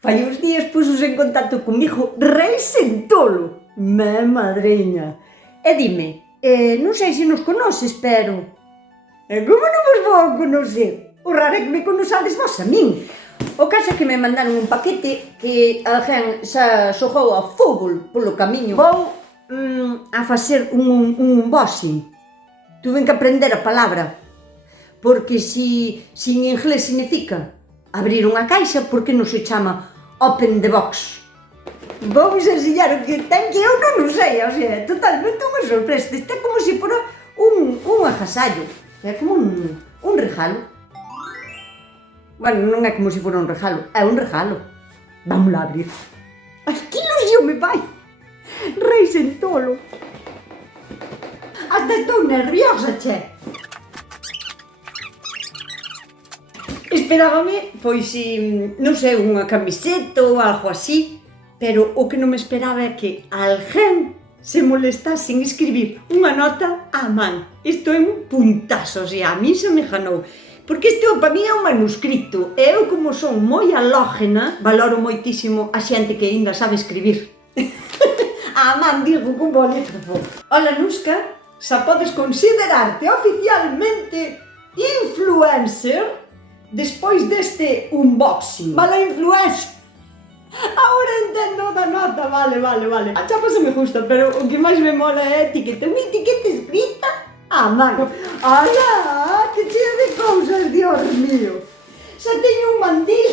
Fai uns días puxos en contacto comigo Reis en Tolo, me madriña. E dime, non sei se nos conoces, pero... como non vos vou conocer? O raro é que me conozades vos a min. O caso é que me mandaron un paquete que alguén xa xogou a fútbol polo camiño. Vou a facer un unboxing. Tuve que aprender a palabra, porque si en inglés significa abrir unha caixa, por que non se chama Open the Box? Vou ensinar o que ten que eu non sei, o sea, totalmente unha sorpresa. Isto é como se fora un agasallo, é como un regalo. Bueno, non é como se fora un regalo, é un regalo. Vamos lá abrir. Ai, que ilusión me vai! Reis en Tolo. Hasta estou nerviosa, che. Esperábame, pois, non sei, unha camiseta ou algo así, pero o que non me esperaba é que alguén se molestase en escribir unha nota á man. Isto é un puntazo, o sea, a mí se me ganou. Porque isto para mí é un manuscrito, e eu como son moi alógena, valoro moitísimo a xente que aínda sabe escribir. Á man, digo, con bolígrafo. Ola, Nuska, xa podes considerarte oficialmente influencer despois deste unboxing. Vale, influencer. Ahora entendo da nota, vale. A chapa se me gusta, pero o que máis me mola é a etiqueta. Unha etiqueta escrita á mano. Ala, que chea de cousas, Dios mío. Xa teño un mandil.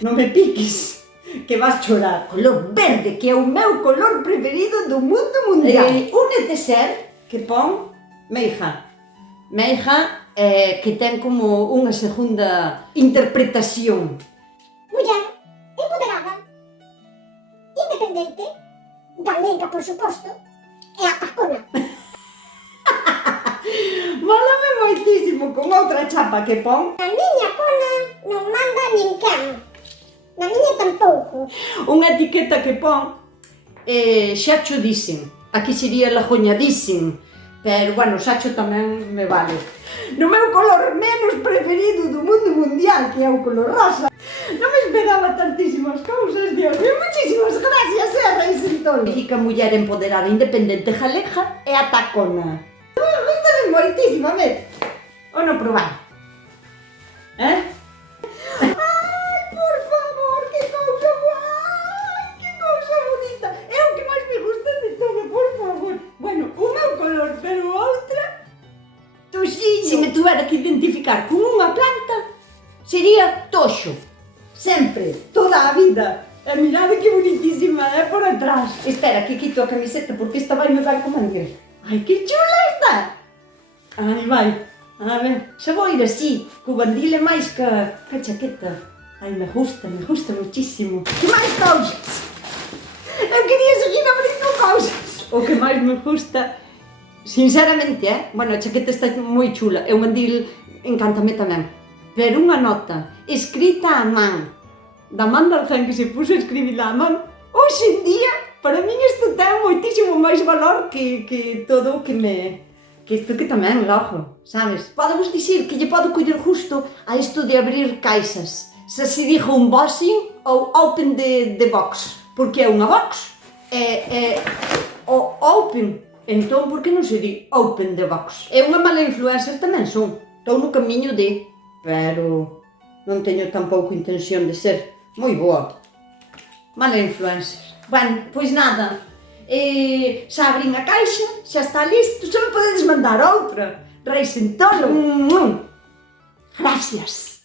Non me piques, que vas chorar. Color verde, que é o meu color preferido do mundo mundial. Un neceser que pon Meija. Meija, que ten como unha segunda interpretación. Muller, empoderada, independente, galega, por suposto, e atacona. Mólame moitísimo con outra chapa que pon. Na miña cona non manda ninguén, na miña tampouco. Unha etiqueta que pon, xa cho dicen, aquí sería lajoñadísimo, pero, bueno, xacho tamén me vale. No meu color menos preferido do mundo mundial, que é o color rosa. Non me esperaba tantísimas cousas, Dios mío. Muchísimas gracias, Reis en Tolo. Significa muller empoderada, independente, galega e atacona. Gústame moitísimo, a ver. O non probar? Ai, por favor, que cousa guai, que cousa bonita. É o que máis me gusta de todo, por favor. Bueno, o meu color, pero outra... Toxiño. Se me tuvera que identificar con unha planta, sería toxo. Sempre, toda a vida. E mirade que bonitísima é por atrás. Espera, que quito a camiseta porque esta vai me dar como manguer. Ai, que chula está! Ai, vai. A ver, xa vou ir así, co bandil e máis ca chaqueta. Ai, me gusta muchísimo. Que máis cousas? Eu quería seguir abrindo cousas. O que máis me gusta, sinceramente, bueno, a chaqueta está moi chula e o mandil encántame tamén. Pero unha nota escrita á man, da man de alguén que se puso a escribirla á man, hoxe en día, para min isto ten moitísimo máis valor que todo o que me... que isto que tamén, logo, sabes? Podemos dicir que lle podo coller justo a isto de abrir caixas, se se dixo unboxing ou open the box, porque é unha box, o open, entón por que non se di open the box? É unha mala influencer tamén son, estou no camiño de... pero non teño tampouco intención de ser moi boa. Mala influencer. Bueno, pois nada, xa abrín a caixa, xa está listo, xa me podedes mandar outra. Reis en Tolo. Gracias.